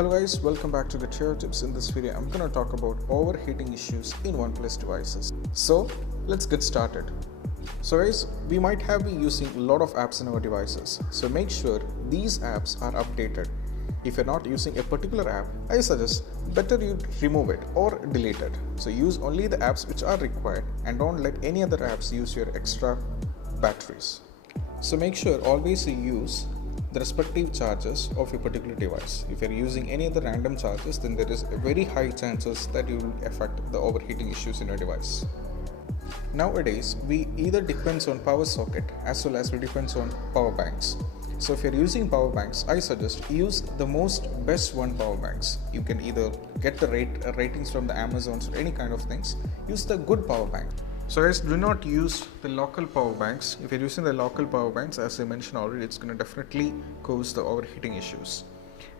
Hello guys, welcome back to Get Your Tips. In this video, I'm going to talk about overheating issues in OnePlus devices. So let's get started. So guys, we might have been using a lot of apps in our devices. So make sure these apps are updated. If you're not using a particular app, I suggest better you remove it or delete it. So use only the apps which are required and don't let any other apps use your extra batteries. So make sure always you use the respective charges of your particular device. If you're using any other random charges, then there is a very high chances that you will affect the overheating issues in your device. Nowadays, we either depends on power socket as well as we depends on power banks. So if you're using power banks, I suggest use the best one power banks. You can either get the ratings from the Amazons or any kind of things. Use the good power bank. So guys, do not use the local power banks. If you're using the local power banks, as I mentioned already, it's going to definitely cause the overheating issues.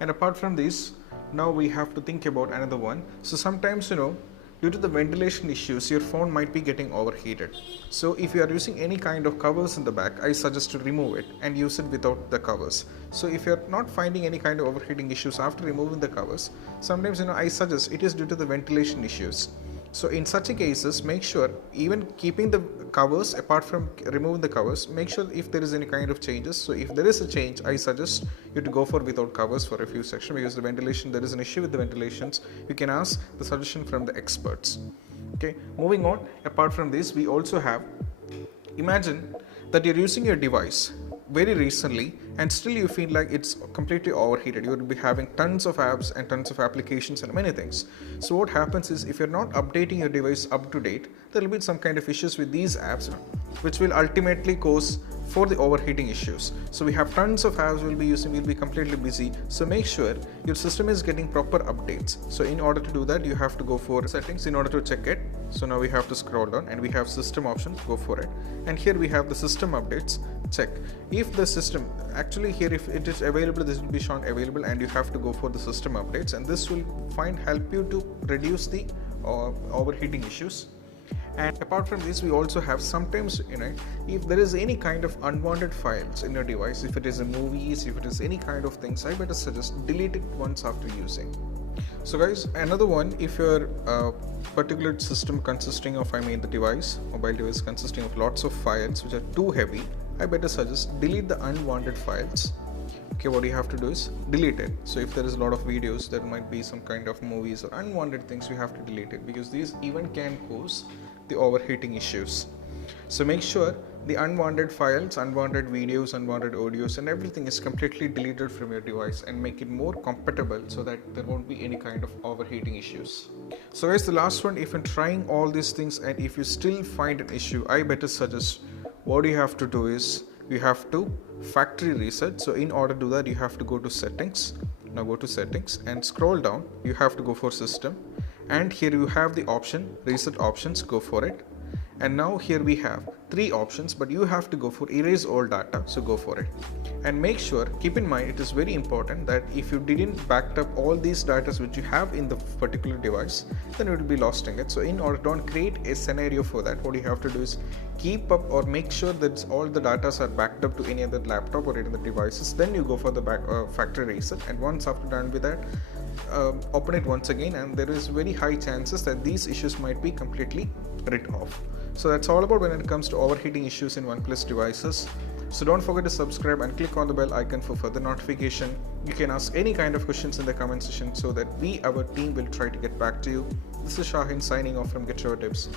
And apart from this, now we have to think about another one. So sometimes, due to the ventilation issues, your phone might be getting overheated. So if you are using any kind of covers in the back, I suggest to remove it and use it without the covers. So if you're not finding any kind of overheating issues after removing the covers, sometimes I suggest it is due to the ventilation issues. So in such a cases, make sure even keeping the covers, apart from removing the covers, make sure if there is any kind of changes. So if there is a change, I suggest you to go for without covers for a few sections, because the ventilation, there is an issue with the ventilations. You can ask the suggestion from the experts. Okay, moving on. Apart from this, we also have, imagine that you're using your device very recently and still you feel like it's completely overheated. You will be having tons of apps and tons of applications and many things. So what happens is, if you're not updating your device up to date, there will be some kind of issues with these apps which will ultimately cause for the overheating issues. So we have tons of apps we'll be using, we'll be completely busy. So make sure your system is getting proper updates. So in order to do that, you have to go for settings in order to check it. So now we have to scroll down and we have system options, go for it. And here we have the system updates, check. If the system, actually here if it is available, this will be shown available and you have to go for the system updates, and this will help you to reduce the overheating issues. And apart from this, we also have sometimes, if there is any kind of unwanted files in your device, if it is a movies, if it is any kind of things, I better suggest delete it once after using. So guys, another one, if your particular system consisting of, the mobile device consisting of lots of files which are too heavy, I better suggest delete the unwanted files. Okay, what you have to do is delete it. So if there is a lot of videos, there might be some kind of movies or unwanted things, you have to delete it, because these even can cause the overheating issues. So make sure the unwanted files, unwanted videos, unwanted audios and everything is completely deleted from your device, and make it more compatible so that there won't be any kind of overheating issues. So guys, the last one, if you're trying all these things and if you still find an issue, I better suggest what you have to do is you have to factory reset. So in order to do that, you have to go to settings. Now go to settings and scroll down. You have to go for system, and here you have the option reset options, go for it. And now here we have 3 options, but you have to go for erase all data, so go for it. And make sure, keep in mind, it is very important that if you didn't back up all these data which you have in the particular device, then it will be lost in it. So in order, don't create a scenario for that. What you have to do is keep up or make sure that all the data are backed up to any other laptop or any other devices. Then you go for the factory reset, and once after done with that, open it once again, and there is very high chances that these issues might be completely written off. So that's all about when it comes to overheating issues in OnePlus devices. So don't forget to subscribe and click on the bell icon for further notification. You can ask any kind of questions in the comment section so that our team will try to get back to you. This is Shahin signing off from Get Your Tips.